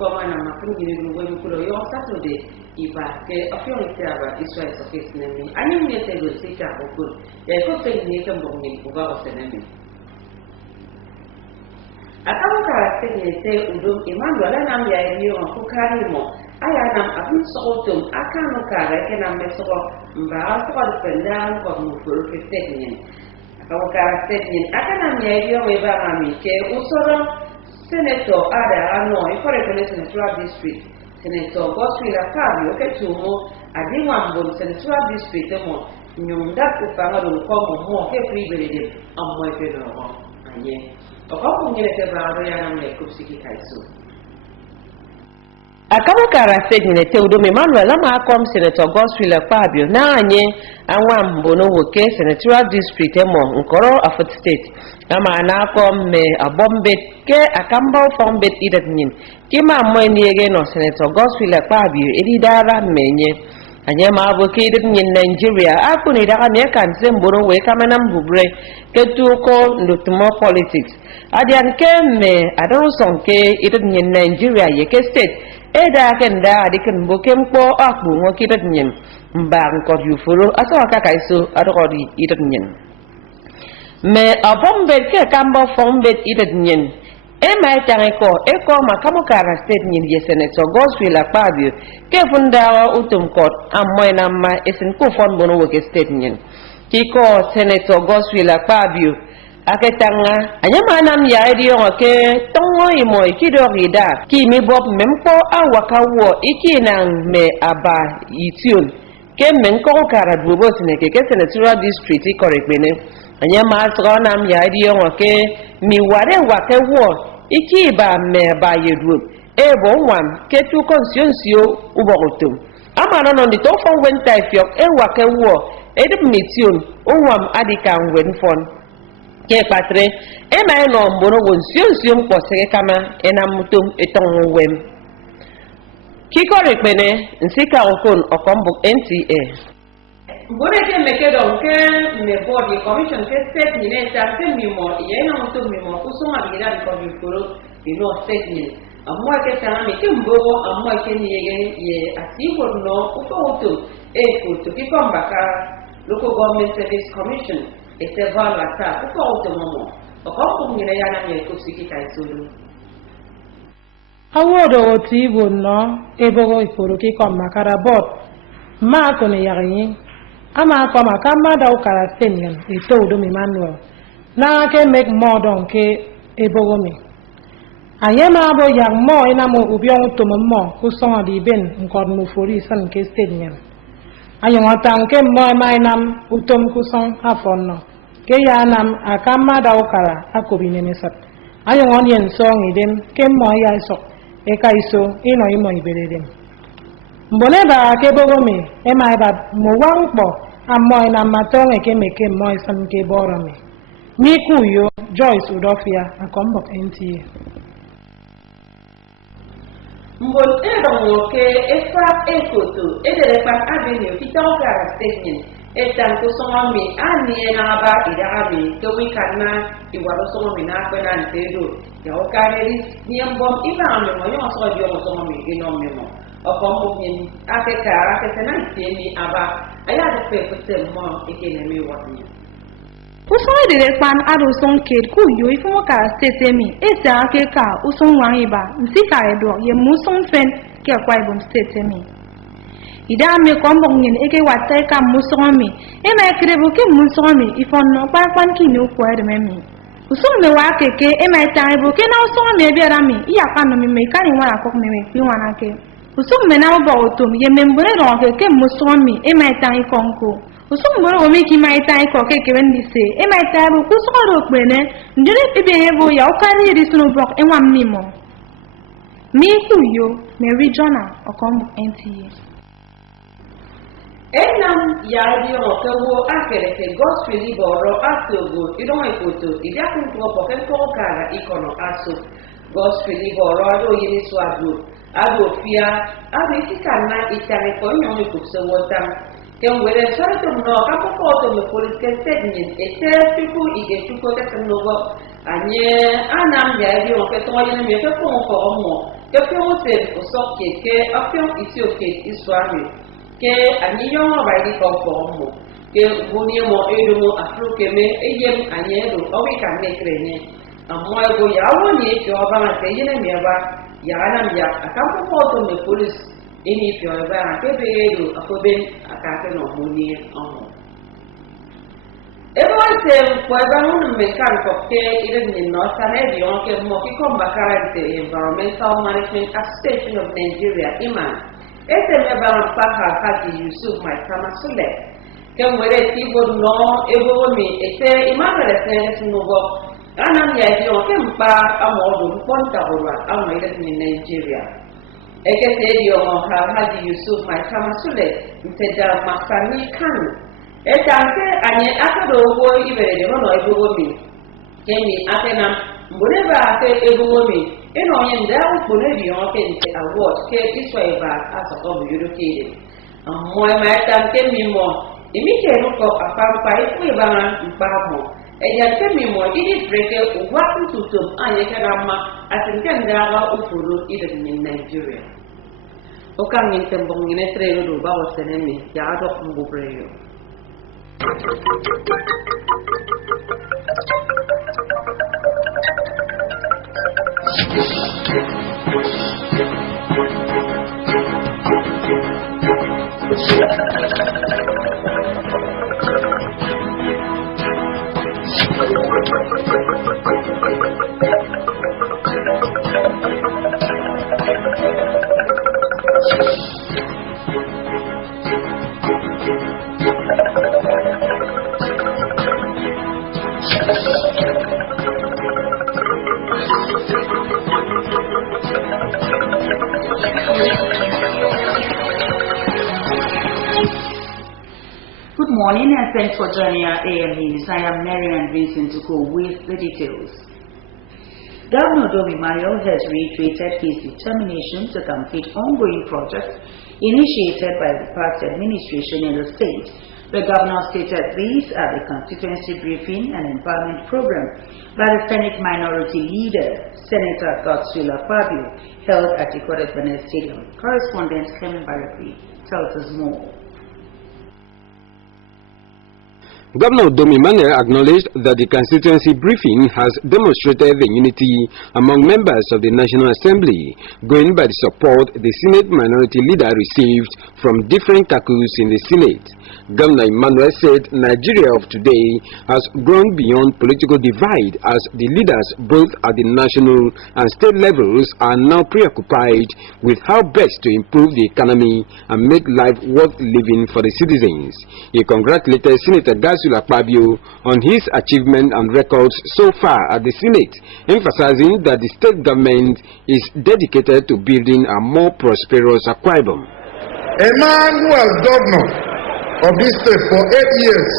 Koma na mafungi ni ngwe mkulo yo Saturday iba ke afioni tiaba Israel sokesi nemi ani mnyete go sika okul ya ko te ni ke mbongi buga osenemi akamu ka te udum Emmanuel na mbya ebiyo nkukari mo aya nam abun sokotum akanu ka reke na mesoko mba ko dependa ko mu furu ke tenyen akamu ka tenyen akana mbya ebiyo weba mami ke usoro Senator Ada Ano, for a Senatorial District, Senator Gospel Akabi, okay, to more, I didn't want to Senatorial District, you that to Pangado come more, free related, and more general. And yet, a couple minutes about Rihanna may cook Siki Kaisu. Akamukara said in a Teodum Emmanuel Lama Senator Gospel Fabio, Nanye, and one Bono Woke, Senatorial District, Nkoro of State. Nama anakom me abombet ke akambao fombet idatnin kima mweni no Senator Gospel Fabio edidara menye anyama aboke idatnin Nigeria akuni daka ne kan semboro we kamanam bubre ketuko ndotumo politics adian ke me adon sonke idatnin Nigeria yeke state eda kenda adikan bokem ko akbu ngoki idatnin mbang ko yufuro aso akakaiso adokodi idatnin me abombet ke kambo fombet idatnin ema taneko eko makamukara state nyin ye Senator Gospel Akpabio ke fundawa utumkot amoyna ma esen ko fon bono woke state nyin kiko Senator Gospel Akpabio aketanga anyama nam ya ediyo ke tongo imo ikidorida kimi bob mempo awakawo ikinang me aba itun ke menko kara dubo sineke ke Senatorial District ikorekbene anyama nam ya ediyo ke mi ware wake wo ikiba me ba yedu ebo wan ketu conscientio ubogotum amana no ndito fon wenta ifiok e wake wo edip mission uwam adikan wenfon ke patre e mai no mbono conscientio mposeke kama enamutum eton wem kiko rekpene nsika okon okombuk NTA Bore ke meke donke me body commission ke state ni ne tante mimo yena mutu mimo usoma bira ko bikoro ino state ni amwa ke tana me ke mbogo amwa ke ni ye asibo no uko e kuto ki kombaka local government service commission ete vala ta uko momo ko ni yana me ko sikita isulu awodo otibo no ebogo ikoro ki kombaka rabot ma ko ne yarin ama koma kama da ukara senyen ito udum Emmanuel na ke make more don ke ebogomi ayema abo yang mo ina mo ubion to mo ku son di ben nkod mo fori san ke senyen ayon atan ke mo mai nam utom ku son afonno ke ya nam akama da ukara akobi ne mesat ayon on yen song idem ke mo ya so e kaiso ino imo iberedem mbone ba ke bogomi e mai ba mo wangpo amoy na matong ke meke moy san ke borome mi kuyo Joyce Udofia akombok NTA mbon ero ke efa ekoto edere pa avenue kitauka statement etan ko somi ani na ba idami to we kana iwalo somi na kwena ntedo ya okare ni mbom ibame mo yo so dio mo somi ino memo okombo nyin akeka aketena ntemi aba aya de pe mo ekene mi woni usong de pan ado song kid ku yo ifo ka stetemi esa akeka usong wan iba nsika edo ye musong fen ke kwa ibom stetemi ida me kombo nyin eke wata ka musomi e ma krebu ke musomi ifo no pa pan ki no kwa de memi usong me wa keke e ma ta ebo ke na usong me bi ara mi iya ka no mi me ka ni wa akok me me pi wana ke usong me na bo otum ye membure ro ke musomi e ma ta i konko usong mo ro me ki ma ta i ko ke ke ben dise e ma ta ro ku so ro pe ne ndire ibe ebo ya o ka ni ri sunu bok e wa mi mo Me Kuyo, Mary Jonna, or come NTA. Enam yadio kewo akere ke gospel liboro atogo idon ekoto idiakun to poke ko kara ikono aso gospel liboro ado yini swadu ado fia ado isikana itare ko nyomi kupse wotam kemwere sarto no kapoko to me police statement etefiku igetuko teknogo anye anam yadio ke to yini me ke ko omo ke ko se osoke ke afion isioke iswami ke aniyo baidi ko fomo ke buni mo edo afruke me eyem anyedo owi kan ne krene amoy go yawo ni ke oba ma te yene me ba ya nam ya akampo foto me police ini ke oba ke be edo akoben akate no buni omo ebo se ko ba mun me kan ko ke ire ni no sane bi on ke mo ki ko bakarante Environmental Management Association of Nigeria iman ese me ba mpaka Haji Yusuf my Tamasule kemwere tibo no ebo mi ese imamere se nugo anam ya ji o kempa amodo mponta ora amere ni Nigeria eke se dio mo Haji Yusuf my Tamasule nteda masani kan etanke anye akado wo ibere de no ebo mi kemi atena mboneba ate ebo mi eno onye ndawo kponebi onke nte award ke iswaiba asako buyodoke moy maeta nke mimo imike nuko apampa ikwiba mpamo eja nke mimo idi breke ugwa ntutum anye karama atinke ndawa ufuru ide ni Nigeria okam nte mbongine trelo do bawo senemi ya ado mbubreyo Good morning and thanks for joining our AM News. I am Marian Vincent to go with the details. Governor Domi Mayo has reiterated his determination to complete ongoing projects initiated by the past administration in the state. The governor stated these at the constituency briefing and empowerment program by the Senate Minority Leader, Senator Godswill Fabio, held at the Benin Stadium. Correspondent Clement Barakwi tells us more. Governor Domi Manuel acknowledged that the constituency briefing has demonstrated the unity among members of the National Assembly, going by the support the Senate Minority Leader received from different caucus in the Senate. Governor Emmanuel said Nigeria of today has grown beyond political divide as the leaders both at the national and state levels are now preoccupied with how best to improve the economy and make life worth living for the citizens. He congratulated Senator Godswill Fabio on his achievement and records so far at the Senate, emphasizing that the state government is dedicated to building a more prosperous Akwa Ibom. A man who was governor of this state for 8 years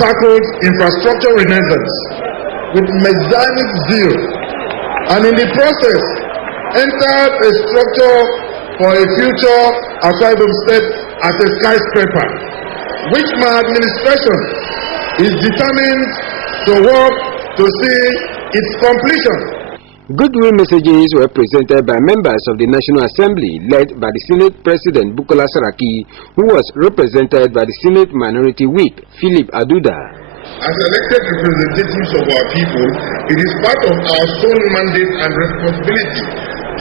tackled infrastructure renaissance with messianic zeal, and in the process entered a structure for a future Akwa Ibom state as a skyscraper, which my administration is determined to work to see its completion. Goodwill messages were presented by members of the National Assembly led by the Senate President Bukola Saraki, who was represented by the Senate Minority Whip Philip Aduda. As elected representatives of our people, it is part of our sole mandate and responsibility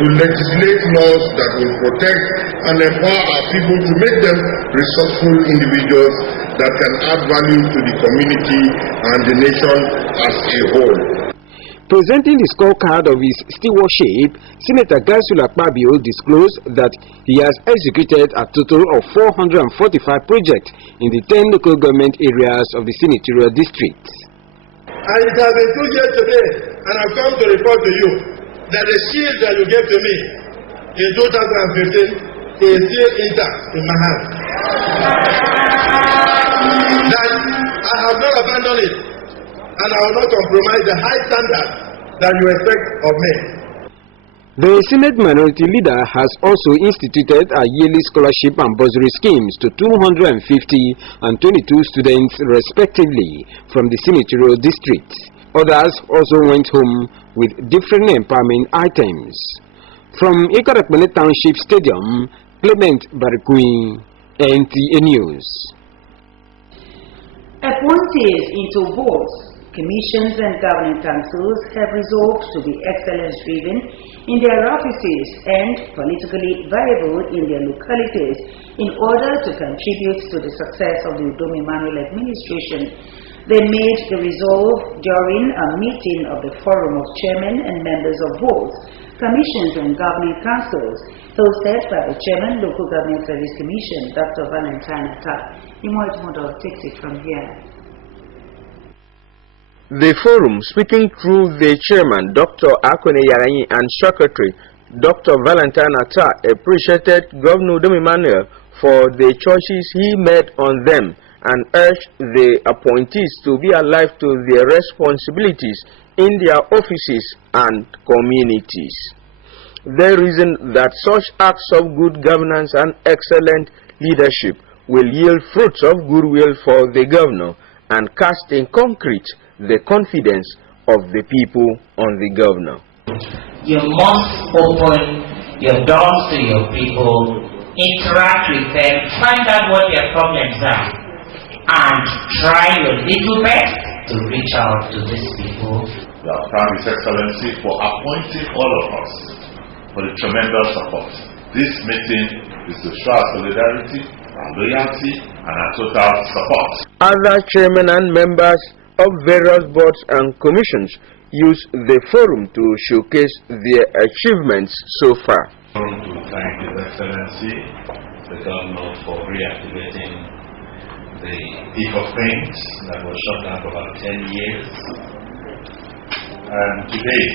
to legislate laws that will protect and empower our people to make them resourceful individuals that can add value to the community and the nation as a whole. Presenting the scorecard of his stewardship, Senator Godswill Fabio disclosed that he has executed a total of 445 projects in the 10 local government areas of the senatorial districts. And it has been 2 years today, and I've come to report to you that the shield that you gave to me in 2015 is still intact in my hand. That I have not abandoned it, and I will not compromise the high standard that you expect of me. The Senate Minority Leader has also instituted a yearly scholarship and bursary schemes to 250 and 22 students respectively from the senatorial districts. Others also went home with different empowerment items. From Ikarakmene Township Stadium, Clement Barikui, NTA News. Appointees into boards, commissions and governing councils have resolved to be excellence-driven in their offices and politically viable in their localities in order to contribute to the success of the Udom Emmanuel administration. They made the resolve during a meeting of the Forum of Chairmen and Members of Boards, Commissions and Governing Councils, hosted by the Chairman, Local Government Service Commission, Dr. Valentine Attack. Imoit takes it from here. The forum, speaking through the chairman, Dr. Akone Yaranyi, and secretary, Dr. Valentine Atta, appreciated Governor Udom Emmanuel for the choices he made on them and urged the appointees to be alive to their responsibilities in their offices and communities. They reasoned that such acts of good governance and excellent leadership will yield fruits of goodwill for the governor and cast in concrete the confidence of the people on the governor. You must open your doors to your people, interact with them, find out what their problems are, and try your little best to reach out to these people. I thank His Excellency for appointing all of us, for the tremendous support. This meeting is to show our solidarity, our loyalty, and our total support. Other chairmen and members of various boards and commissions use the forum to showcase their achievements so far. I want to thank His Excellency, the Governor, for reactivating the peak of paint that was shut down for about 10 years. And today,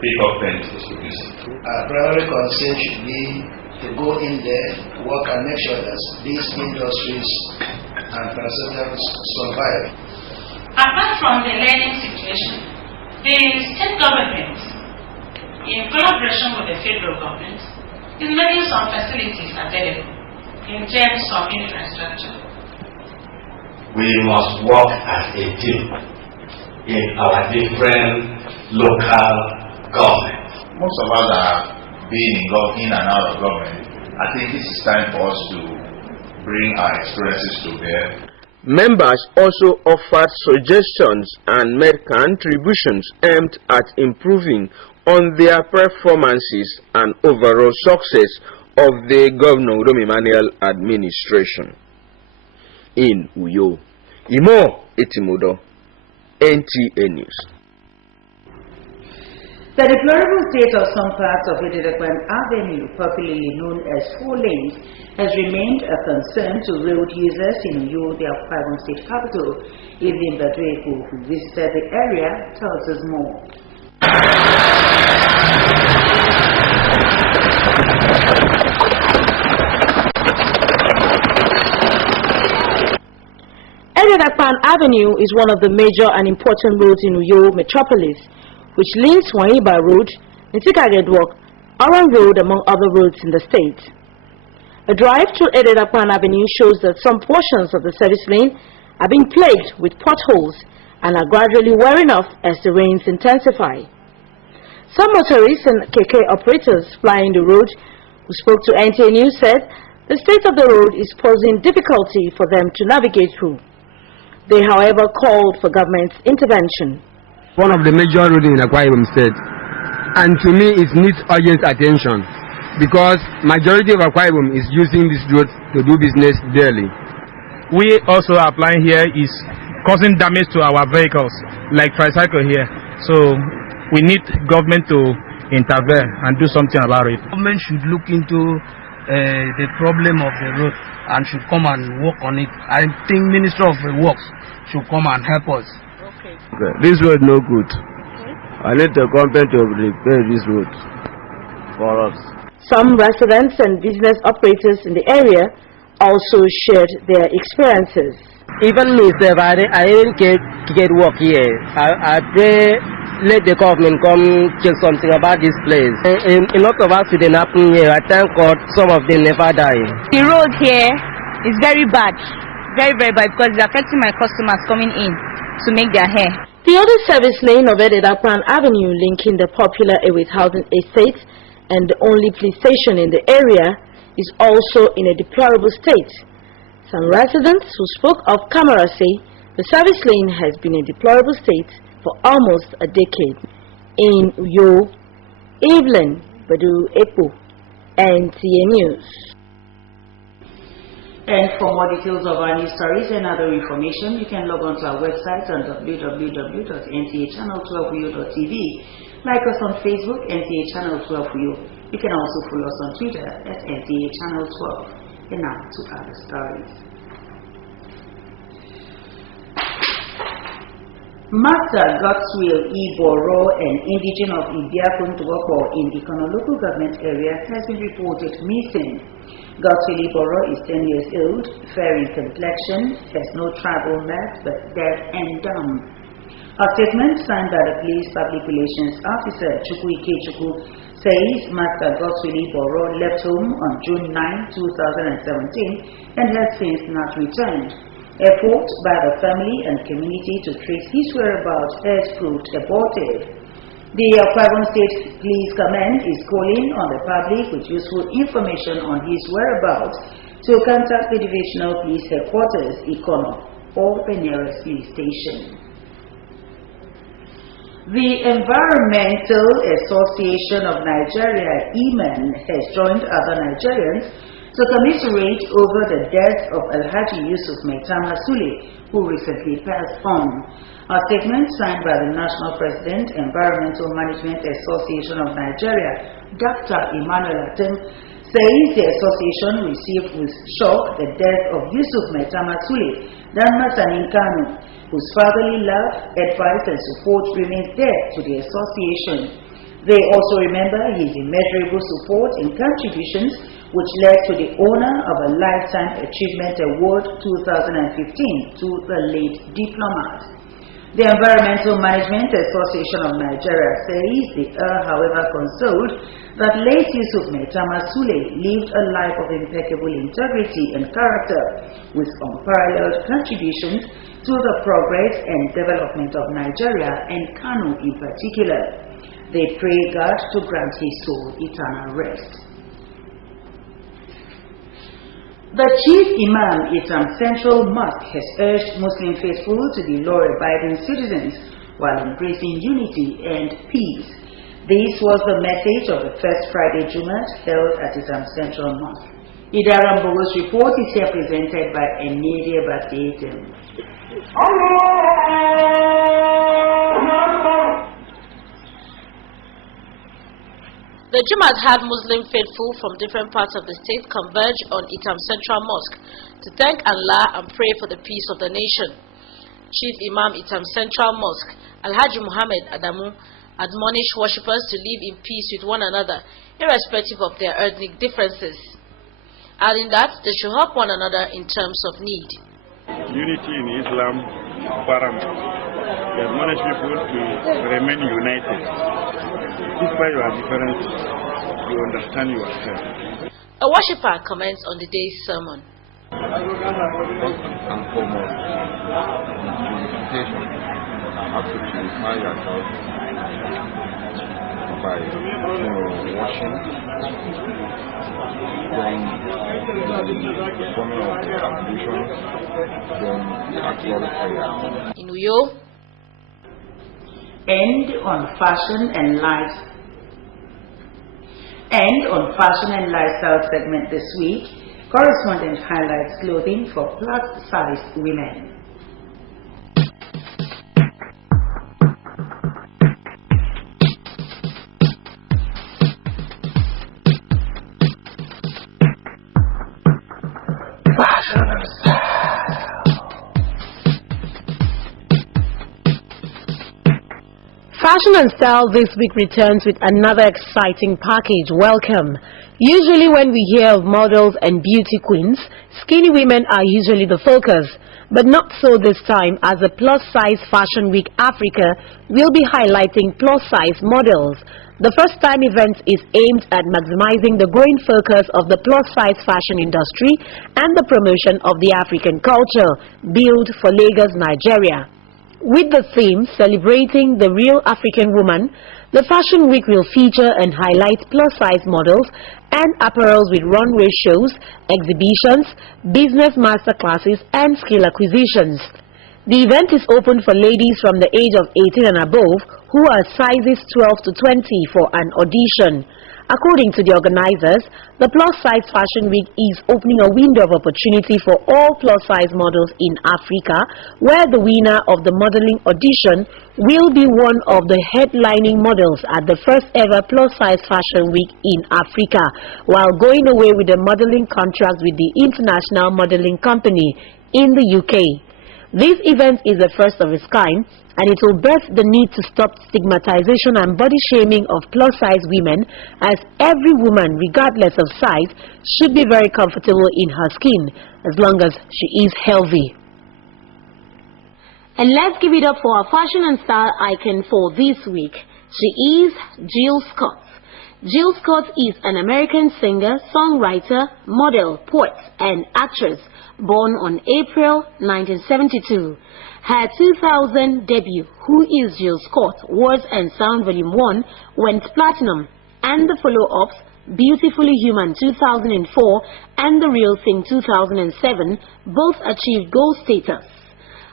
peak of paint is producing. Our primary concern should be to go in there, work and make sure that these industries and pharmaceuticals survive. Apart from the learning situation, the state government, in collaboration with the federal government, is making some facilities available in terms of infrastructure. We must work as a team in our different local governments. Most of us are being involved in and out of government. I think this is time for us to bring our experiences to bear. Members also offered suggestions and made contributions aimed at improving on their performances and overall success of the Governor Udom Emmanuel administration. In Uyo, Imo Itimodo, NTA News. The deplorable state of some parts of Ididakwan Avenue, popularly known as 4 lanes, has remained a concern to road users in Uyo, the Akwa Ibom state capital. Evelyn Badweko, who visited the area, tells us more. Ididakwan Avenue is one of the major and important roads in Uyo metropolis, which links Waiba Road, Ntikagedwalk, Oran Road, among other roads in the state. A drive through Ididakwan Avenue shows that some portions of the service lane are being plagued with potholes and are gradually wearing off as the rains intensify. Some motorists and KK operators flying the road who spoke to NTA News said the state of the road is posing difficulty for them to navigate through. They, however, called for government's intervention. One of the major roads in Akwa Ibom State, and to me it needs urgent attention because majority of Akwa Ibom is using this road to do business daily. We also applying here is causing damage to our vehicles, like tricycle here. So we need government to intervene and do something about it. Government should look into the problem of the road and should come and work on it. I think Minister of Works should come and help us. Okay. This road no good. I need the government to repair this road for us. Some residents and business operators in the area also shared their experiences. Even me, sir, I didn't get work here. I pray let the government come check something about this place. A lot of accidents happen here. I thank God some of them never die. The road here is very bad. Very, very bad because it's affecting my customers coming in to make their hair. The other service lane of Edidapran Avenue linking the popular NTA8th housing estate and the only police station in the area is also in a deplorable state. Some residents who spoke off camera say the service lane has been in a deplorable state for almost a decade. In Uyo, Evelyn Badu Epo, NTA News. And for more details of our news stories and other information, you can log on to our website on www.ntachannel12u.tv. Like us on Facebook, NTA Channel 12U. You can also follow us on Twitter at NTA Channel 12. And now to other stories. Master Godswill Iboro, an indigene of Ibiakuntuoko in Ikono local government area, has been reported missing. Godswill Iboro is 10 years old, fair in complexion, has no tribal marks but deaf and dumb. A statement signed by the police public relations officer Chukwu Ikechukwu says Master Godswill Iboro left home on June 9, 2017 and has since not returned. Effort by the family and community to trace his whereabouts has proved abortive. The Akwa Ibom State Police Command is calling on the public with useful information on his whereabouts to contact the Divisional Police Headquarters, Ikono, or the nearest police station. The Environmental Association of Nigeria, EMAN, has joined other Nigerians to commiserate over the death of Alhaji Yusuf Maitama Sule, who recently passed on. A statement signed by the National President, Environmental Management Association of Nigeria, Dr. Emmanuel Atem, says the association received with shock the death of Yusuf Maitama Sule, Danmatanin Kanu, whose fatherly love, advice and support remains dear to the association. They also remember his immeasurable support and contributions which led to the honor of a Lifetime Achievement Award 2015 to the late diplomat. The Environmental Management Association of Nigeria says they are, however, consoled that late Yusuf Maitama Sule lived a life of impeccable integrity and character, with unparalleled contributions to the progress and development of Nigeria and Kano in particular. They pray God to grant his soul eternal rest. The Chief Imam Itam Central Mosque has urged Muslim faithful to be law-abiding citizens while embracing unity and peace. This was the message of the first Friday Jumat held at Itam Central Mosque. Idaram Bogo's report is here presented by Emilia Batietem. The Jumat had Muslim faithful from different parts of the state converge on Itam Central Mosque to thank Allah and pray for the peace of the nation. Chief Imam Itam Central Mosque, Alhaji Muhammad Adamu, admonished worshippers to live in peace with one another, irrespective of their ethnic differences, adding that they should help one another in terms of need. Unity in Islam is paramount. We admonish people to remain united. Despite your differences, you understand yourself. A worshipper comments on the day's sermon. First and foremost, purification. You have to purify yourself by washing from the forming of the ablutions, from the actual prayer. In Uyo, And on fashion and lifestyle segment this week, correspondent highlights clothing for plus-sized women. Fashion and Style this week returns with another exciting package. Welcome. Usually when we hear of models and beauty queens, skinny women are usually the focus. But not so this time, as the Plus Size Fashion Week Africa will be highlighting plus-size models. The first-time event is aimed at maximizing the growing focus of the plus-size fashion industry and the promotion of the African culture, built for Lagos, Nigeria. With the theme celebrating the real African woman, the Fashion Week will feature and highlight plus-size models and apparels with runway shows, exhibitions, business masterclasses and skill acquisitions. The event is open for ladies from the age of 18 and above who are sizes 12 to 20 for an audition. According to the organizers, the Plus Size Fashion Week is opening a window of opportunity for all plus-size models in Africa, where the winner of the modeling audition will be one of the headlining models at the first ever Plus Size Fashion Week in Africa, while going away with a modeling contract with the International Modeling Company in the UK. This event is the first of its kind, and it will birth the need to stop stigmatization and body shaming of plus-size women, as every woman, regardless of size, should be very comfortable in her skin, as long as she is healthy. And let's give it up for our fashion and style icon for this week. She is Jill Scott. Jill Scott is an American singer, songwriter, model, poet, and actress, born on April 1972. Her 2000 debut, Who is Jill Scott? Words and Sound Volume 1 went platinum, and the follow-ups, Beautifully Human 2004 and The Real Thing 2007, both achieved gold status.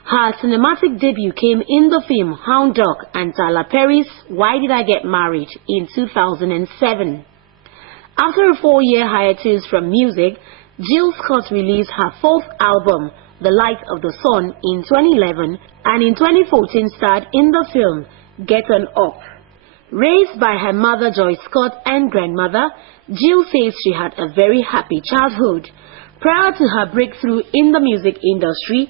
Her cinematic debut came in the film Hound Dog and Tyler Perry's Why Did I Get Married in 2007. After a 4-year hiatus from music, Jill Scott released her fourth album, The Light of the Sun, in 2011, and in 2014 starred in the film Get On Up. Raised by her mother Joyce Scott and grandmother, Jill says she had a very happy childhood. Prior to her breakthrough in the music industry,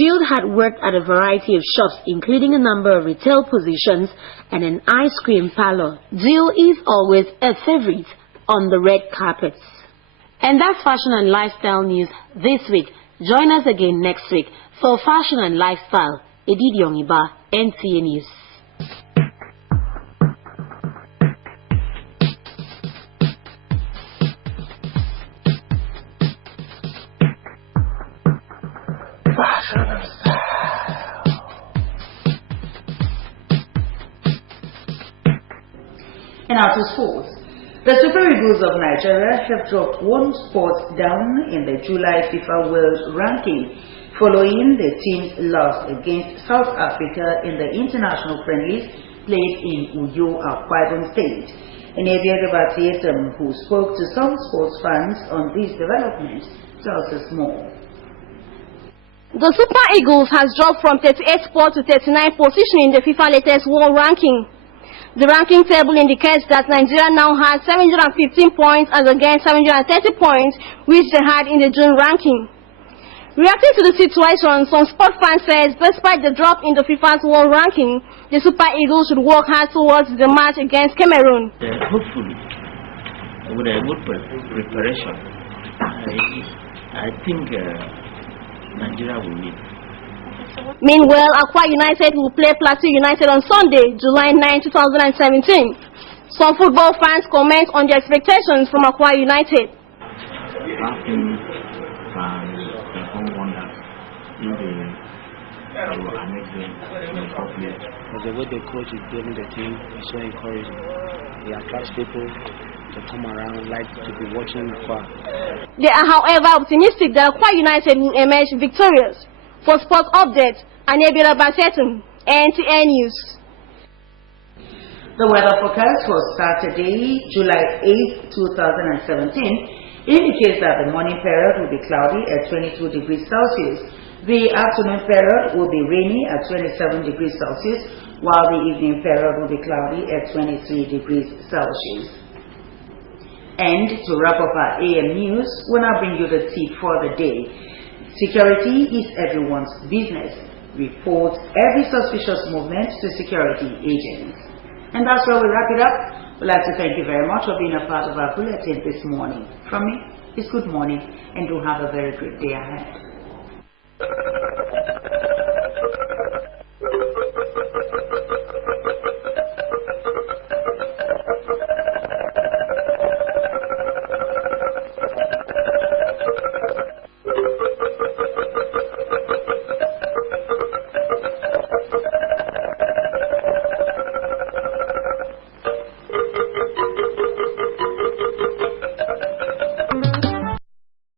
Jill had worked at a variety of shops, including a number of retail positions and an ice cream parlor. Jill is always a favorite on the red carpets. And that's fashion and lifestyle news this week. Join us again next week for fashion and lifestyle. Edidi Ongiba, NTA News. And now to sports. The Super Eagles of Nigeria have dropped one spot down in the July FIFA World Ranking, following the team's loss against South Africa in the international friendlies played in Uyo, Akwa Ibom State. And Ebiagabati, who spoke to some sports fans on this development, tells us more. The Super Eagles has dropped from 38th spot to 39th position in the FIFA latest world ranking. The ranking table indicates that Nigeria now has 715 points as against 730 points which they had in the June ranking. Reacting to the situation, some sport fans says despite the drop in the FIFA's world ranking, the Super Eagles should work hard towards the match against Cameroon. Hopefully, with a good preparation, I think Nigeria will win. Meanwhile, Akwa United will play Plateau United on Sunday, July 9, 2017. Some football fans comment on the expectations from Akwa United. The way the coach is building the team is so encouraging. He attracts people to come around, like to be watching Akwa. They are, however, optimistic that Akwa United will emerge victorious. For sports updates, Anebila Basetum, NTA News. The weather forecast for Saturday, July 8, 2017, indicates that the morning period will be cloudy at 22 degrees Celsius. The afternoon period will be rainy at 27 degrees Celsius, while the evening period will be cloudy at 23 degrees Celsius. And to wrap up our AM news, we'll now bring you the tip for the day. Security is everyone's business. Report every suspicious movement to security agents. And that's where we wrap it up. We'd like to thank you very much for being a part of our bulletin this morning. From me, it's good morning, and do have a very great day ahead.